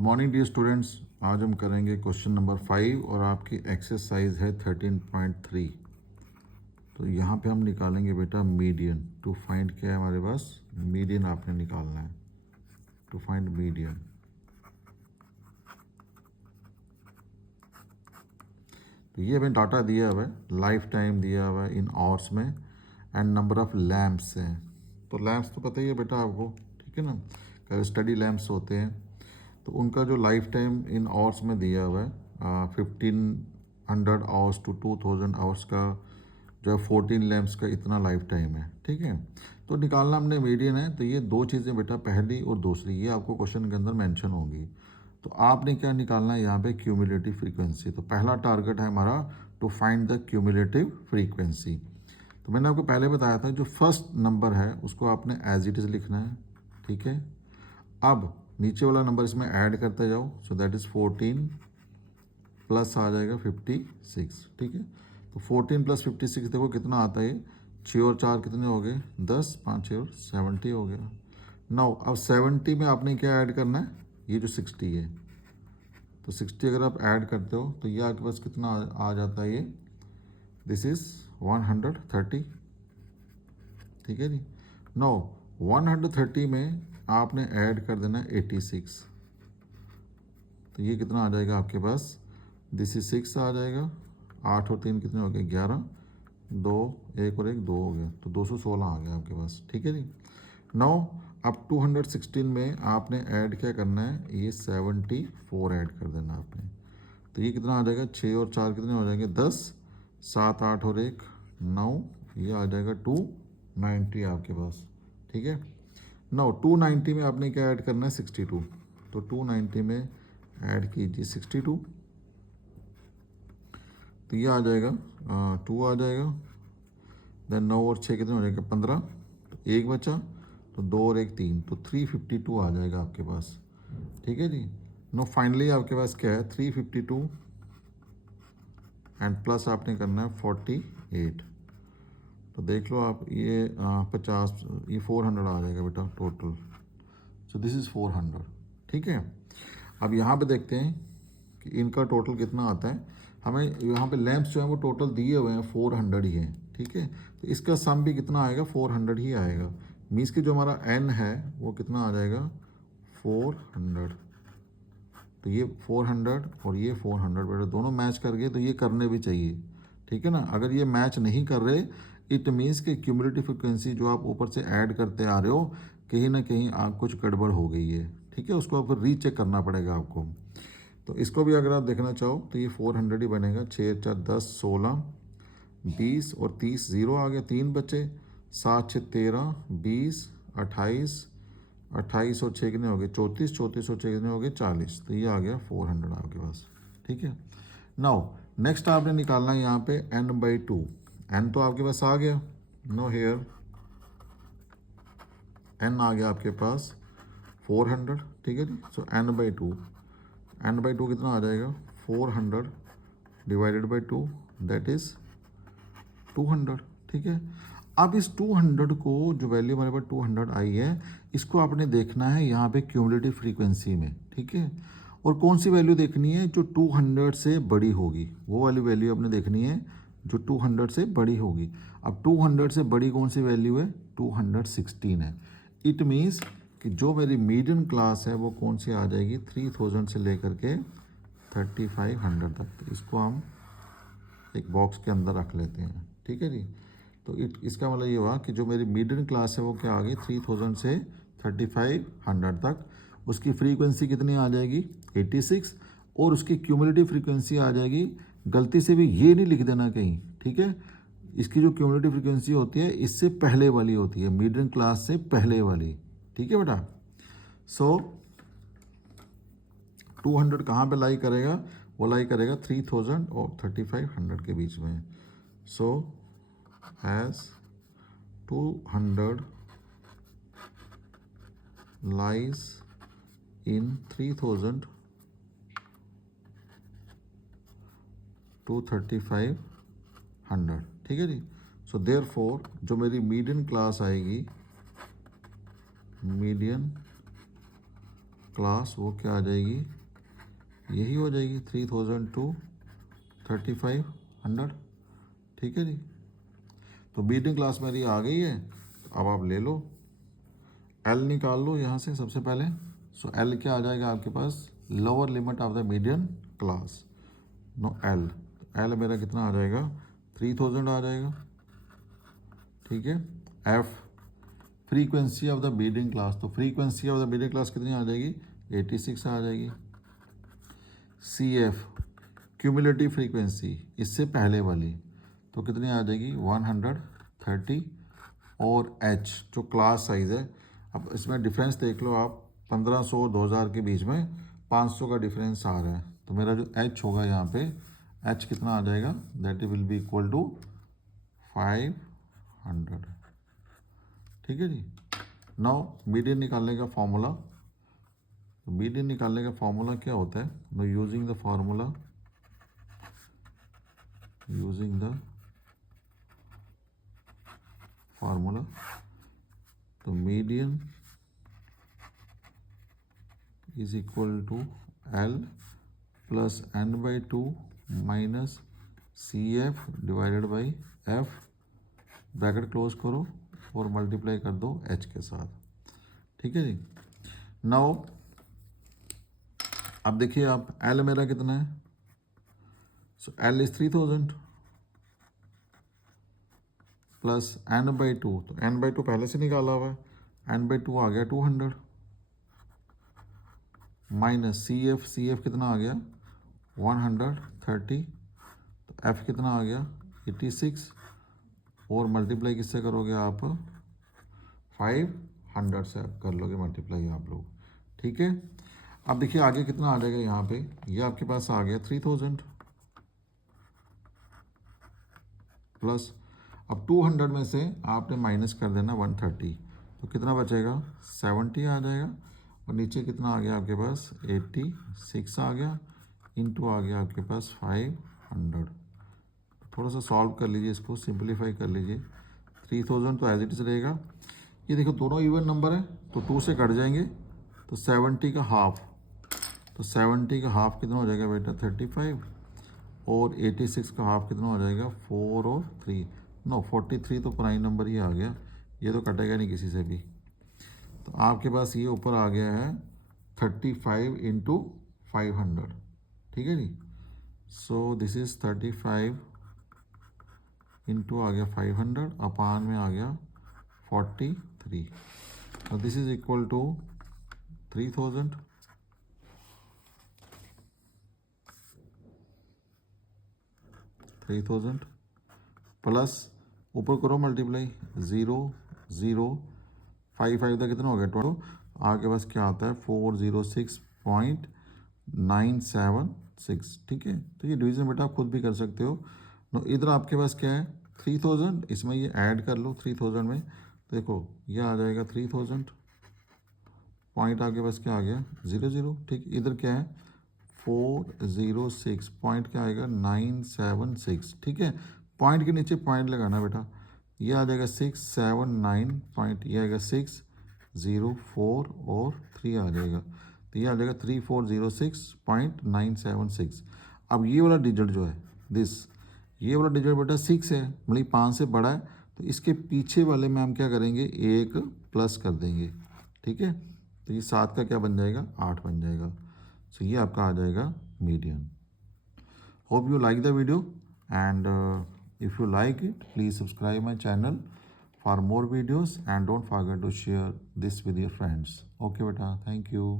Morning dear students. आज हम करेंगे क्वेश्चन नंबर 5 और आपकी एक्सरसाइज है 13.3। तो यहाँ पे हम निकालेंगे बेटा मीडियन। टू फाइंड क्या है हमारे पास, मीडियन आपने निकालना है। To find median. तो ये हमें डाटा दिया हुआ है, लाइफ टाइम दिया हुआ है इन आवर्स में एंड नंबर ऑफ लैम्प्स हैं। तो लैम्प्स तो पता ही है बेटा आपको, ठीक है ना। स्टडी लैम्प्स होते हैं तो उनका जो लाइफ टाइम इन आवर्स में दिया हुआ है 1500 आवर्स टू 2000 आवर्स का जो है 14 लैम्प्स का इतना लाइफ टाइम है, ठीक है। तो निकालना हमने मीडियन है। तो ये दो चीज़ें बेटा, पहली और दूसरी, ये आपको क्वेश्चन के अंदर मेंशन होंगी। तो आपने क्या निकालना है यहाँ पे, क्यूमुलेटिव फ्रीक्वेंसी। तो पहला टारगेट है हमारा to find the cumulative frequency. तो मैंने आपको पहले बताया था जो फर्स्ट नंबर है उसको आपने एज इट इज़ लिखना है, ठीक है। अब नीचे वाला नंबर इसमें ऐड करते जाओ। सो दैट इज़ 14 प्लस आ जाएगा 56, ठीक है। तो 14 प्लस 56 देखो कितना आता है ये, 6 और 4 कितने हो गए 10, 5 6 और 70 हो गया। नाउ अब 70 में आपने क्या ऐड करना है, ये जो 60 है। तो 60 अगर आप ऐड करते हो तो ये आपके पास कितना आ जाता है, ये दिस इज़ 130, ठीक है जी। नाउ 130 में आपने ऐड कर देना 86। तो ये कितना आ जाएगा आपके पास, दिस इज 6 आ जाएगा। 8 और 3 कितने हो गए 11, 2 1 और 1 2 हो गया। तो 216 आ गया आपके पास, ठीक है जी। नाउ अब 216 में आपने ऐड क्या करना है, ये 74 ऐड कर देना आपने। तो ये कितना आ जाएगा, 6 और 4 कितने हो जाएंगे 10, 7 8 और 1 9, ये आ जाएगा 290 आपके पास, ठीक है। नाउ 290 में आपने क्या ऐड करना है 62। तो 290 में ऐड कीजिए 62। तो ये आ जाएगा 2 आ जाएगा। देन 9 और 6 कितने हो जाएगा 15। तो एक बचा, तो 2 और 1 3, तो 352 आ जाएगा आपके पास, ठीक है जी। नो फाइनली आपके पास क्या है 352 एंड प्लस आपने करना है 48। तो देख लो आप, ये 50, ये 400 आ जाएगा बेटा टोटल। सो दिस इज़ 400, ठीक है। अब यहाँ पे देखते हैं कि इनका टोटल कितना आता है। हमें यहाँ पे लैंप्स जो है वो टोटल दिए हुए हैं 400 ही है, ठीक है। तो इसका सम भी कितना आएगा 400 ही आएगा। मीन्स कि जो हमारा n है वो कितना आ जाएगा 400। तो ये 400 और ये 400 बेटा दोनों मैच कर गए, तो ये करने भी चाहिए, ठीक है ना। अगर ये मैच नहीं कर रहे, इट मीन्स कि क्यूमुलेटिव फ्रिक्वेंसी जो आप ऊपर से ऐड करते आ रहे हो कहीं ना कहीं आप कुछ गड़बड़ हो गई है, ठीक है। उसको फिर रीचेक करना पड़ेगा आपको। तो इसको भी अगर आप देखना चाहो तो ये 400 ही बनेगा। 6 4 10 16 20 और 30, 0 आ गया, 3 बचे। 7 6 13 20 28, 28 और 6 कितने हो गए 34, 34 और 6 कितने हो गए 40। तो ये आ गया 400 आपके पास, ठीक है। नाउ नेक्स्ट आपने निकालना है यहाँ पे n/2। n तो आपके पास आ गया, नो हेयर, n आ गया आपके पास 400, ठीक है जी। सो n/2, n/2 कितना आ जाएगा 400 डिवाइडेड बाई 2, दैट इज़ 200, ठीक है। अब इस 200 को, जो वैल्यू हमारे पास 200 आई है, इसको आपने देखना है यहाँ पे क्यूमुलेटिव फ्रीक्वेंसी में, ठीक है। और कौन सी वैल्यू देखनी है, जो 200 से बड़ी होगी, वो वाली वैल्यू आपने देखनी है जो 200 से बड़ी होगी। अब 200 से बड़ी कौन सी वैल्यू है, 216 है। इट मीन्स कि जो मेरी मीडियन क्लास है वो कौन सी आ जाएगी, 3000 से लेकर के 3500 तक। तो इसको हम एक बॉक्स के अंदर रख लेते हैं, ठीक है जी। तो इसका मतलब ये हुआ कि जो मेरी मिडिल क्लास है वो क्या आ गई 3000 से 3500 तक। उसकी फ्रीक्वेंसी कितनी आ जाएगी 86, और उसकी क्यूमुलेटिव फ्रीक्वेंसी आ जाएगी, गलती से भी ये नहीं लिख देना कहीं, ठीक है। इसकी जो क्यूमुलेटिव फ्रीक्वेंसी होती है इससे पहले वाली होती है, मिडिल क्लास से पहले वाली, ठीक है बेटा। सो 200 कहाँ पे लाई करेगा, वो लाई करेगा 3000 और 3500 के बीच में। सो as 200 lies in 3000 to 3500, ठीक है जी। सो देयरफॉर जो मेरी मीडियन क्लास आएगी, मीडियन क्लास वो क्या आ जाएगी, यही हो जाएगी 3000 to 3500। ठीक है जी। तो बीटिंग क्लास मेरी आ गई है। अब आप ले लो, एल निकाल लो यहाँ से सबसे पहले। सो एल क्या आ जाएगा आपके पास, lower limit of the median class, no L. L मेरा कितना आ जाएगा, 3000 आ जाएगा। ठीक है। F frequency of the beating class, तो frequency of the beating class कितनी आ जाएगी, 86 आ जाएगी। सी एफ क्यूमुलेटिव फ्रीक्वेंसी इससे पहले वाली, तो कितनी आ जाएगी 130। और एच जो क्लास साइज़ है, अब इसमें डिफरेंस देख लो आप, 1500 2000 के बीच में 500 का डिफरेंस आ रहा है। तो मेरा जो एच होगा यहाँ पे, एच कितना आ जाएगा, that will be equal to 500। ठीक है जी। नाउ मीडियन निकालने का फॉर्मूला, तो मीडियन निकालने का फॉर्मूला क्या होता है, नो यूजिंग द फॉर्मूला, तो median is equal to L plus n/2 minus CF divided by F, bracket close करो और मल्टीप्लाई कर दो H के साथ। ठीक है जी। नाउ अब देखिए आप, L मेरा कितना है, सो L इज 3000 प्लस n/2, तो n/2 पहले से निकाला हुआ है, n/2 आ गया 200 माइनस सी एफ कितना आ गया 130, तो एफ कितना आ गया 86, और मल्टीप्लाई किससे करोगे आप, 500 से आप कर लोगे मल्टीप्लाई आप लोग। ठीक है। अब देखिए आगे कितना आ जाएगा यहाँ पे, ये आपके पास आ गया 3000 प्लस, अब 200 में से आपने माइनस कर देना 130, तो कितना बचेगा 70 आ जाएगा। और नीचे कितना आ गया आपके पास 86 आ गया, इंटू आ गया आपके पास 500। थोड़ा सा सॉल्व कर लीजिए, इसको सिंपलीफाई कर लीजिए। 3000 तो एज इट इज़ रहेगा। ये देखो दोनों इवन नंबर है तो 2 से कट जाएंगे, तो 70 का हाफ, तो 70 का हाफ कितना हो जाएगा बेटा 35, और 86 का हाफ कितना हो जाएगा 4 और 3, नो 43 तो प्राइम नंबर ही आ गया, ये तो कटेगा नहीं किसी से भी। तो आपके पास ये ऊपर आ गया है 35 इंटू 500। ठीक है जी। सो दिस इज 35 इंटू आ गया 500 अपान में आ गया 43, और this is equal to 3000 plus ऊपर करो मल्टीप्लाई 0 0 5 5 का कितना हो गया 12, आगे बस क्या आता है 406.976। ठीक है। तो ये डिवीज़न बेटा आप खुद भी कर सकते हो। नो इधर आपके पास क्या है 3000, इसमें ये ऐड कर लो 3000 में, देखो ये आ जाएगा 3000, पॉइंट आगे बस क्या आ गया 0 0। ठीक, इधर क्या है 406, पॉइंट क्या आएगा 976। ठीक है। पॉइंट के नीचे पॉइंट लगाना बेटा, ये आ जाएगा 679 पॉइंट, ये आएगा 604 और 3 आ जाएगा, तो ये आ जाएगा 3406.976। अब ये वाला डिजिट जो है ये वाला डिजिट बेटा 6 है, मतलब 5 से बड़ा है, तो इसके पीछे वाले में हम क्या करेंगे 1 प्लस कर देंगे। ठीक है। तो ये 7 का क्या बन जाएगा 8 बन जाएगा। सो ये आपका आ जाएगा median. Hope you like the video, and if you like it, please subscribe my channel for more videos, and don't forget to share this with your friends. Okay beta, thank you.